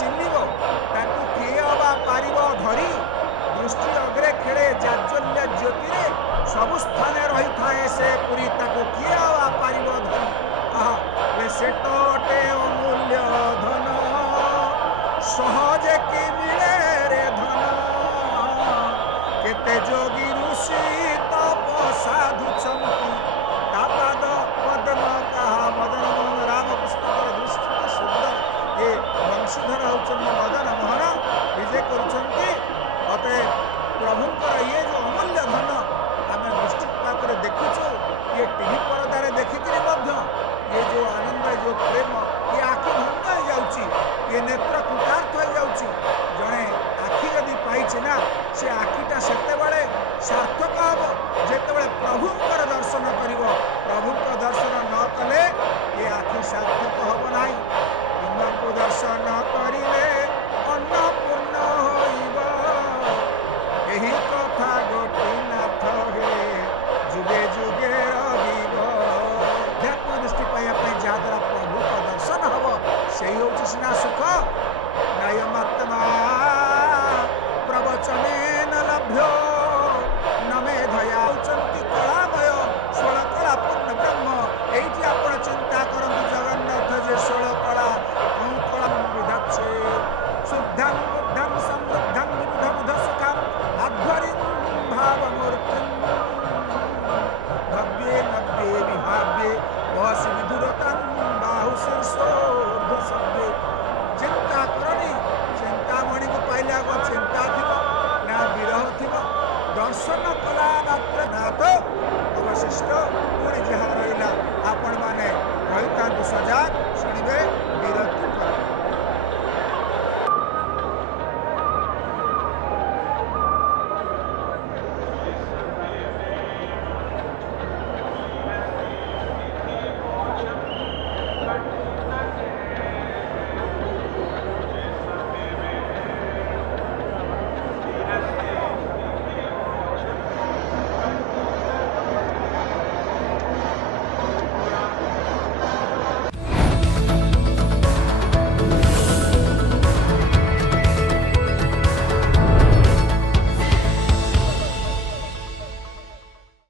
ଚିହ୍ନିବ ତାକୁ କିଏ ଅବା ପାରିବ ଧରି ଦୃଷ୍ଟି ଅଗ୍ରେ ଖେଳେ ଜାଜ୍ୱଲ୍ୟ ଜ୍ୟୋତିରେ ସବୁ ସ୍ଥାନେ ରହିଥାଏ ସେ ପୁରୀ ତାକୁ କିଏ ଅବା ପାରିବ ଧରି ସେ ତ ଅଟେ ଅମୂଲ୍ୟ ଧନ ସହଜେ କି ମିଳେ ରେ ଧନ କେତେ ଯୋଗୀ ଋଷି ତପସାଧୁ ଚମକି ତା ପାଦ ପଦ୍ମ ତାହା ମଦନ ମୋହନ ରାମକୃଷ୍ଣଙ୍କର ଦୃଷ୍ଟି ସୁନ୍ଦର ଏ ବଂଶୀଧର ହେଉଛନ୍ତି ମଦନ ମୋହନ ବିଜେ କରୁଛନ୍ତି ଅତେ ପ୍ରଭୁଙ୍କର ଇଏ ଯେଉଁ ଅମୂଲ୍ୟ ଧନ ଆମେ ଦୃଷ୍ଟିପାତରେ ଦେଖୁଛୁ ଇଏ ଟିଭି ପରଦାରେ ଦେଖିକିରି ମଧ୍ୟ ये जो आनंद जो प्रेम ये आखि भंग हो जाउची ये नेत्र कृतार्थ हो जाउची जड़े आखि यदि पाइछे ना से आखिटा सेते बड़े सार्थक हम जेते प्रभुंकर दर्शन करिवो प्रभुंकर दर्शन न कले ये आखि सार्थक हब नाही बिंदु दर्शन करिले अन्नपूर्ण होइबो एही कथा गोपीनाथ हे जुगे जुगे रहिबो दृष्टि पाइबा जहाँद्वारा प्रभु दर्शन हम से हूँ सीना